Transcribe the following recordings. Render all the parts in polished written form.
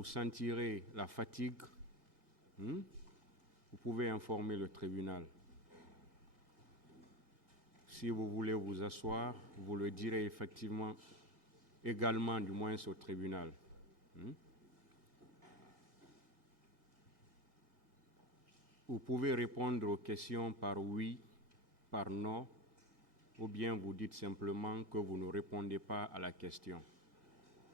vous sentirez la fatigue, vous pouvez informer le tribunal. Si vous voulez vous asseoir, vous le direz effectivement également, du moins au tribunal. Vous pouvez répondre aux questions par oui, par non, ou bien vous dites simplement que vous ne répondez pas à la question.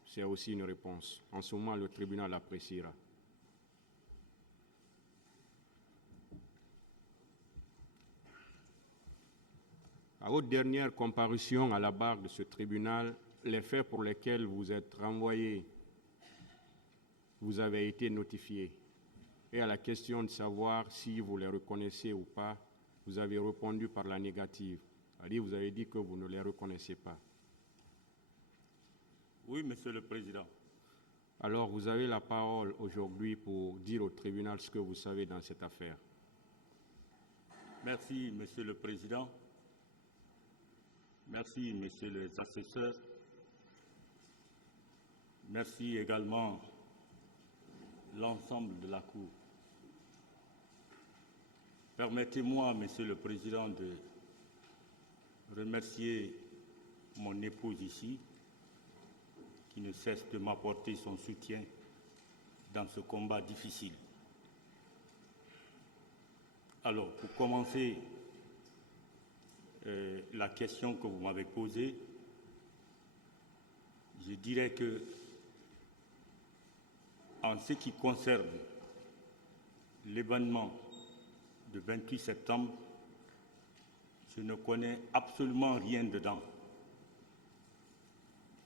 C'est aussi une réponse. En ce moment, le tribunal appréciera. À votre dernière comparution à la barre de ce tribunal, les faits pour lesquels vous êtes renvoyé, vous avez été notifiés. Et à la question de savoir si vous les reconnaissez ou pas, vous avez répondu par la négative. C'est-à-dire, vous avez dit que vous ne les reconnaissez pas. Oui, Monsieur le Président. Alors, vous avez la parole aujourd'hui pour dire au tribunal ce que vous savez dans cette affaire. Merci, Monsieur le Président. Merci, Messieurs les assesseurs. Merci également l'ensemble de la Cour. Permettez-moi, Monsieur le Président, de remercier mon épouse ici, qui ne cesse de m'apporter son soutien dans ce combat difficile. Alors, pour commencer, la question que vous m'avez posée, je dirais que, en ce qui concerne l'événement du 28 septembre, je ne connais absolument rien dedans.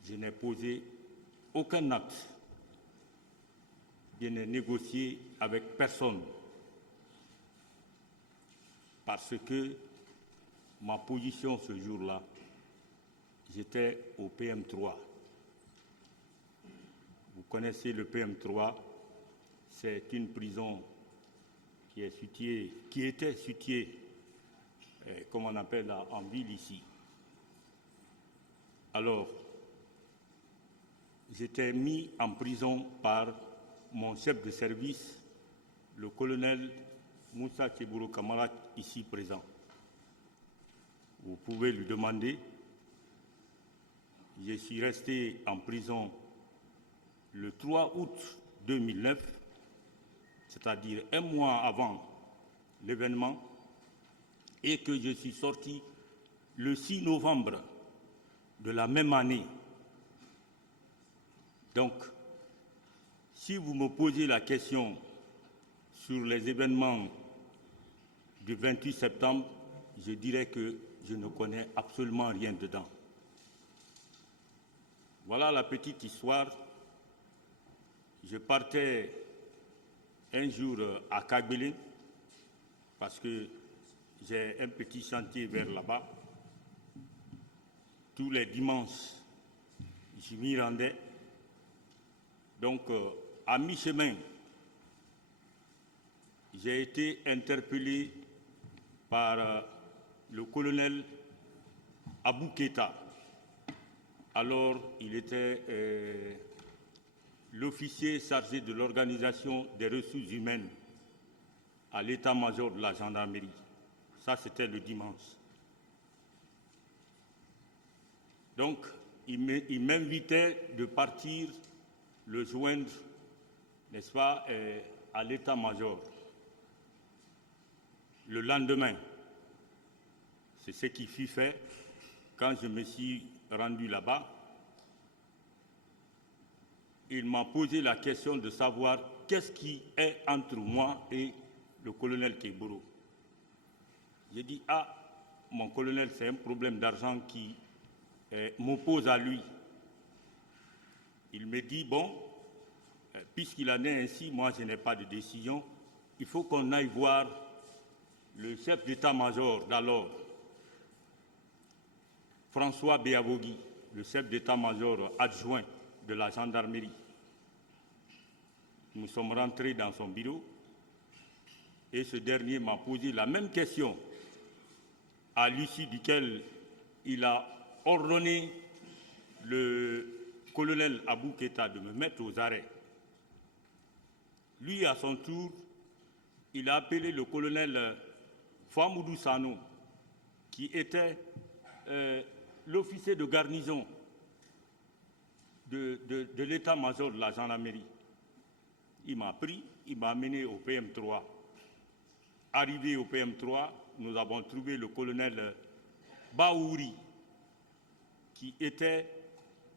Je n'ai posé aucun acte. Je n'ai négocié avec personne. Parce que ma position ce jour-là, j'étais au PM3. Vous connaissez le PM3, c'est une prison qui était située, comme on appelle en ville ici. Alors, j'étais mis en prison par mon chef de service, le colonel Moussa Tchebourou Kamara, ici présent. Vous pouvez lui demander. Je suis resté en prison le 3 août 2009, c'est-à-dire un mois avant l'événement, et que je suis sorti le 6 novembre de la même année. Donc, si vous me posez la question sur les événements du 28 septembre, je dirais que je ne connais absolument rien dedans. Voilà la petite histoire. Je partais un jour à Kagbélé parce que j'ai un petit chantier vers là-bas. Tous les dimanches, je m'y rendais. Donc, à mi-chemin, j'ai été interpellé par le colonel Abou Keïta. Alors, il était l'officier chargé de l'organisation des ressources humaines à l'état-major de la gendarmerie. Ça, c'était le dimanche. Donc, il m'invitait de partir le joindre, n'est-ce pas, à l'état-major. Le lendemain, c'est ce qui fut fait quand je me suis rendu là-bas. Il m'a posé la question de savoir qu'est-ce qui est entre moi et le colonel Tchebourou. J'ai dit, mon colonel, c'est un problème d'argent qui m'oppose à lui. Il me dit, bon, puisqu'il en est ainsi, moi je n'ai pas de décision, il faut qu'on aille voir le chef d'état-major d'alors, François Béavogui, le chef d'état-major adjoint de la gendarmerie. Nous sommes rentrés dans son bureau et ce dernier m'a posé la même question, à l'issue duquel il a ordonné le colonel Abou Keïta de me mettre aux arrêts. Lui, à son tour, il a appelé le colonel Famoudou Sano, qui était l'officier de garnison de l'état-major de la gendarmerie. Il m'a pris, il m'a amené au PM3. Arrivé au PM3, nous avons trouvé le colonel Baouri, qui était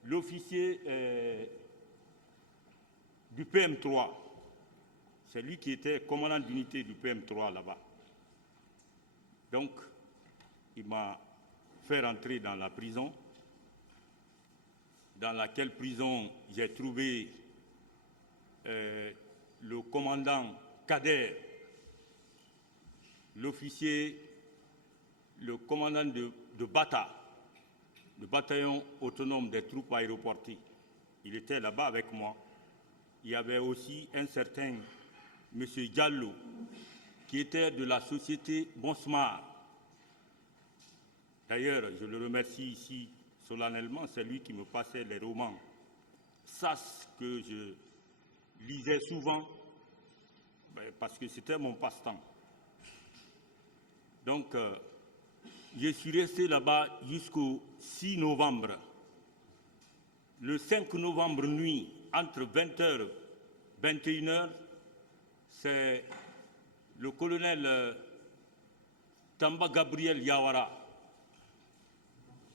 l'officier du PM3. C'est lui qui était commandant d'unité du PM3 là-bas. Donc, il m'a fait rentrer dans la prison, dans laquelle prison j'ai trouvé le commandant Kader, l'officier, le commandant de Bata, le bataillon autonome des troupes aéroportées. Il était là-bas avec moi. Il y avait aussi un certain M. Diallo, qui était de la société Bonsmar. D'ailleurs, je le remercie ici solennellement, c'est lui qui me passait les romans SAS que je lisais souvent, parce que c'était mon passe-temps. Donc, je suis resté là-bas jusqu'au 6 novembre. Le 5 novembre nuit, entre 20h et 21h, c'est le colonel Tamba Gabriel Yawara,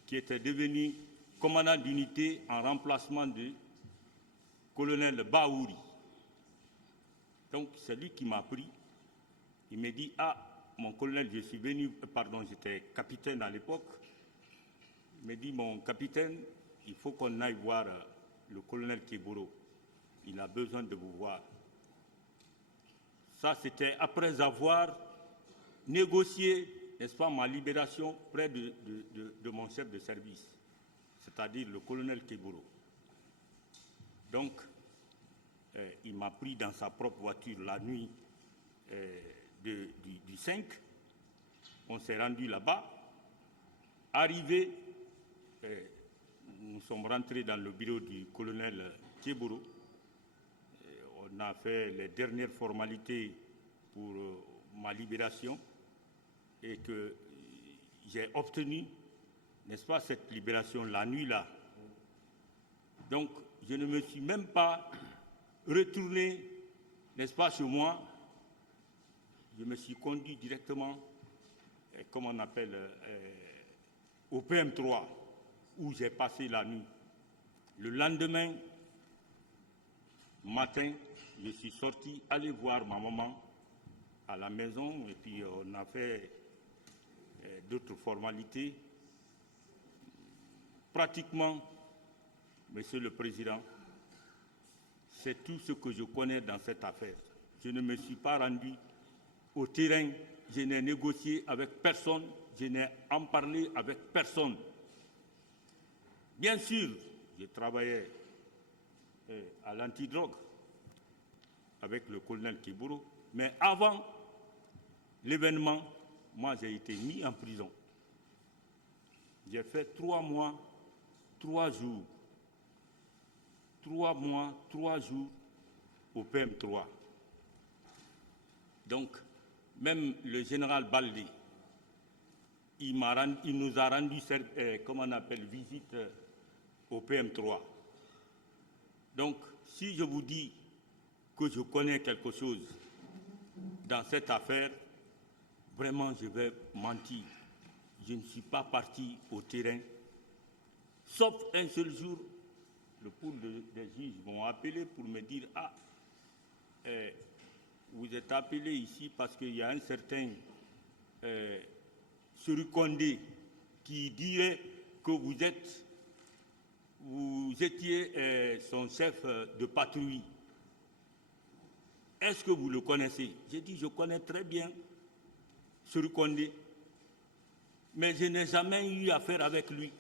qui était devenu commandant d'unité en remplacement du colonel Baouri. Donc, c'est lui qui m'a pris. Il m'a dit, ah, mon colonel, je suis venu, pardon, j'étais capitaine à l'époque. Il m'a dit, mon capitaine, il faut qu'on aille voir le colonel Keboro. Il a besoin de vous voir. Ça, c'était après avoir négocié, n'est-ce pas, ma libération près de mon chef de service, c'est-à-dire le colonel Keboro. Donc, il m'a pris dans sa propre voiture la nuit du 5. On s'est rendu là-bas. Arrivé, nous sommes rentrés dans le bureau du colonel Keboro. On a fait les dernières formalités pour ma libération et que j'ai obtenu, n'est-ce pas, cette libération la nuit-là. Donc, je ne me suis même pas retourné, n'est-ce pas, chez moi. Je me suis conduit directement, comme on appelle, au PM3, où j'ai passé la nuit. Le lendemain matin, je suis sorti aller voir ma maman à la maison et puis on a fait d'autres formalités. Pratiquement, Monsieur le Président, c'est tout ce que je connais dans cette affaire. Je ne me suis pas rendu au terrain, je n'ai négocié avec personne, je n'ai en parlé avec personne. Bien sûr, je travaillais à l'antidrogue avec le colonel Keboro, mais avant l'événement, moi j'ai été mis en prison. J'ai fait 3 mois, 3 jours. 3 mois, 3 jours au PM3. Donc, même le général Baldé, il nous a rendu, comment on appelle, visite au PM3. Donc, si je vous dis que je connais quelque chose dans cette affaire, vraiment, je vais mentir. Je ne suis pas parti au terrain, sauf un seul jour. Le pool des juges m'ont appelé pour me dire « Ah, vous êtes appelé ici parce qu'il y a un certain Seri Condé qui dirait que vous étiez son chef de patrouille. Est-ce que vous le connaissez ?» J'ai dit « Je connais très bien Seri Condé, mais je n'ai jamais eu affaire avec lui. »